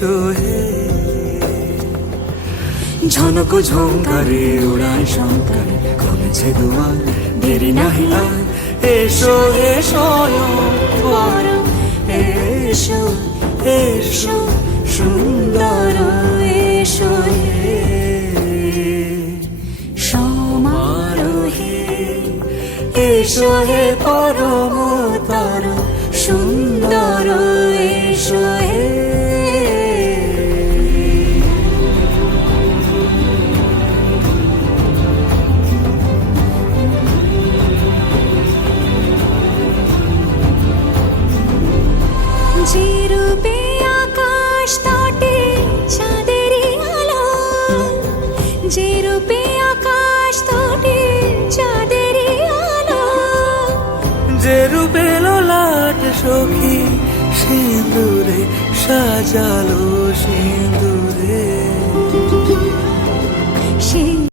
এসো হে। ঝনক ঝঙ্কারে উড়ায় শঙ্কারে খুলেছে দুয়ার, দেরি নাহি আর, এসো হে স্বয়ংবর, এসো এসো সুন্দর, এসো হে সমারোহে, এসো হে পরমতর সুন্দর, এসো হে। যে রূপে আকাশ তটে চাঁদেরই আলো, যে রূপে আকাশ তটে চাঁদেরই আলো, যে রূপে ললাট সখী সিঁদুরে সাজালো সিঁদুর।